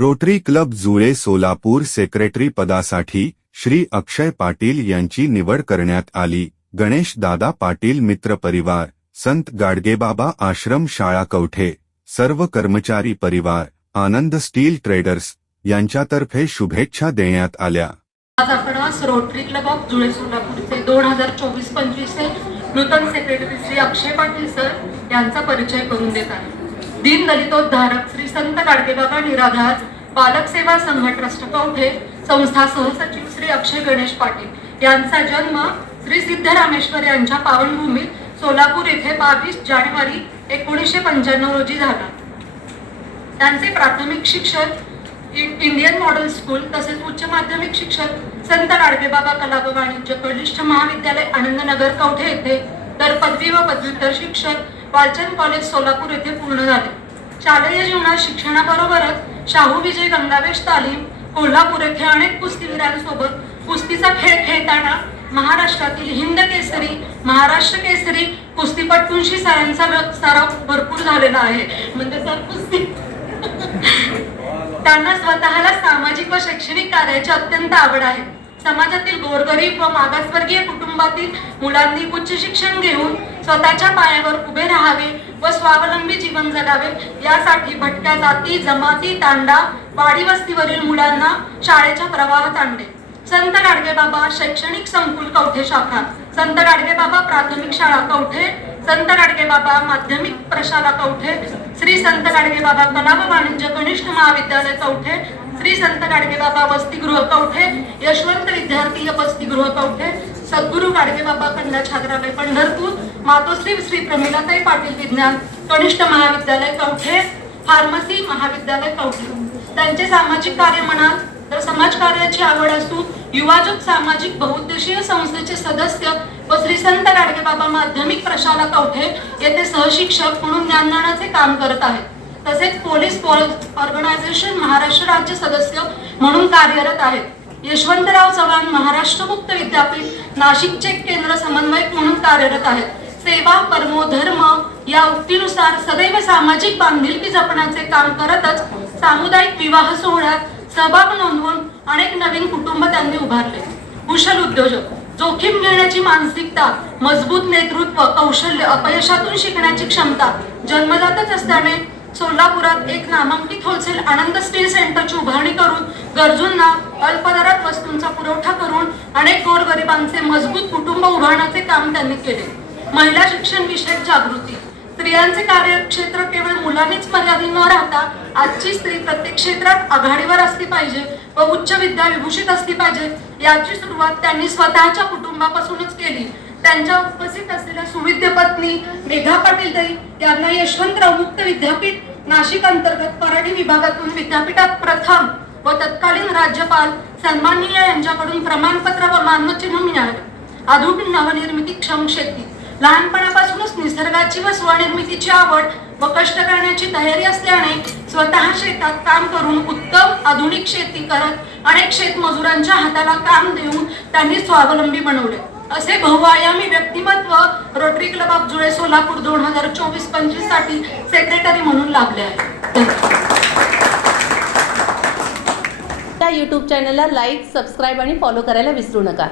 Rotary Club Jule Solapur secretary पदासाठी श्री अक्षय पाटील यांची निवड करण्यात आली. गणेश दादा पाटील मित्र परिवार संत गाडगेबाबा आश्रम शाळा कवठे सर्व कर्मचारी परिवार आनंद स्टील ट्रेडर्स यांच्यातर्फे शुभेच्छा देण्यात आल्या. आज आपण आज रोटरी क्लब ऑफ जुळे सोलापूरचे दोन हजार चोवीस पंचवीसचे नूतन सेक्रेटरी श्री अक्षय पाटील सर यांचा परिचय करून देत आहे दीन दलितोद्धारक श्री संत गाडगेबाबा निराधार बालक सेवा संघ ट्रस्ट कवठे संस्था सहसचिव श्री अक्षय गणेश पाटील यांचा जन्म श्री सिद्धरामेश्वर यांच्या पावनभूमीत सोलापूर येथे बावीस जानेवारी एकोणीसशे पंच्याण्णव रोजी झाला. त्यांचे प्राथमिक शिक्षण इंडियन मॉडेल स्कूल तसेच उच्च माध्यमिक शिक्षण संत गाडगेबाबा कला व वाणिज्य कनिष्ठ महाविद्यालय आनंदनगर कवठे येथे तर पदवी व पदव्युत्तर शिक्षण वालचंद कॉलेज सोलापूर येथे पूर्ण झाले. शालेय जीवनात शिक्षणाबरोबरच शाहू विजय गंगावेश तालीम कोल्हापूर येथे अनेक कुस्तीवीरांसोबत कुस्तीचा खेळ खेळताना महाराष्ट्रातील हिंद केसरी महाराष्ट्र केसरी कुस्तीपटूंशी सरांचा सराव भरपूर झालेला आहे. म्हणजे सर कुस्ती. त्यांना स्वतःला सामाजिक व शैक्षणिक कार्याची अत्यंत आवड आहे. समाजातील गोरगरीब व मागासवर्गीय कुटुंबातील मुलांनी उच्च शिक्षण घेऊन स्वतःच्या पायावर उभे राहावे व स्वावलंबी जीवन जगावे. यासाठी भटक्या जाती जमाती तांडा वाडी वस्तीवरील मुलांना शाळेच्या प्रवाहात आणले. संत गाडगेबाबा शैक्षणिक संकुल कवठे शाखा. संत गाडगेबाबा प्राथमिक शाळा कवठे. संत गाडगेबाबा माध्यमिक प्रशाला कवठे. श्री संत गाडगेबाबा कला व वाणिज्य कनिष्ठ महाविद्यालय कवठे. श्री संत गाडगेबाबा वसतिगृह कवठे. यशवंत विद्यार्थी वसतिगृह कवठे. सद्गुरू गाडगेबाबा कन्या छात्रालय पंढरपूर. मातोश्री श्री प्रमिलाताई पाटील विज्ञान कनिष्ठ महाविद्यालय कवठे फार्मसी महाविद्यालय कवठे. त्यांचे सामाजिक कार्य म्हणाल तर समाजकार्याची आवड असून युवाजूत सामाजिक बहुउद्देशीय संस्थेचे सदस्य व श्री संत गाडगेबाबा माध्यमिक प्रशाला कवठे येथे सहशिक्षक म्हणून ज्ञानदानाचे काम करत आहेत. तसेच पोलीस ऑर्गनायझेशन महाराष्ट्र राज्य सदस्य म्हणून कार्यरत आहेत. यशवंतराव चव्हाण महाराष्ट्र मुक्त विद्यापीठ नाशिकचे केंद्र समन्वयक म्हणून कार्यरत आहेत. सेवा परमो धर्म या उक्तीनुसार सदैव सामाजिक बांधिलकी जपण्याचे काम करतच सामुदायिक विवाह सोहळ्यात सहभाग नोंदवून अनेक नवीन कुटुंब त्यांनी उभारले. कुशल उद्योजक जोखीम घेण्याची मानसिकता मजबूत नेतृत्व कौशल्य अपयशातून शिकण्याची क्षमता जन्मजातच असल्याने सोलापुरात एक नामांकित होलसेल आनंद स्टील सेंटरची उभारणी करून गरजूंना अल्पदरात वस्तूंचा पुरवठा करून अनेक गोरगरिबांचे मजबूत कुटुंब उभारण्याचे काम त्यांनी केले. महिला शिक्षण विषयक जागृती. स्त्रियांचे कार्यक्षेत्र केवळ मुलांनीच मर्यादित न राहता आजची स्त्री प्रत्येक क्षेत्रात आघाडीवर असली पाहिजे व उच्च विद्या विभूषित असली पाहिजे याची सुरुवात त्यांनी स्वतःच्या कुटुंबापासूनच केली. त्यांच्या उपस्थित असलेल्या सुविद्य पत्नी मेघा पाटील दै यांना यशवंतराव मुक्त विद्यापीठ नाशिक अंतर्गत पराठी विभागातून विद्यापीठात प्रथम व तत्कालीन राज्यपाल सन्माननीय यांच्याकडून प्रमाणपत्र व मानचिन्ह मिळाले. आधुनिक नवनिर्मिती क्षम शेती. लहानपणापासूनच निसर्गाची व स्वनिर्मितीची आवड व कष्ट करण्याची तयारी असल्याने स्वतः शेतात काम करून उत्तम आधुनिक शेती करत अनेक शेतमजुरांच्या हाताला काम देऊन त्यांनी स्वावलंबी बनवले. असे बहुआयामी व्यक्तिमत्व Rotary Club of Jule Solapur दोन हजार चोवीस पंचवीससाठी सेक्रेटरी म्हणून लाभले आहे. त्या यूट्यूब चॅनलला लाईक सबस्क्राईब आणि फॉलो करायला विसरू नका.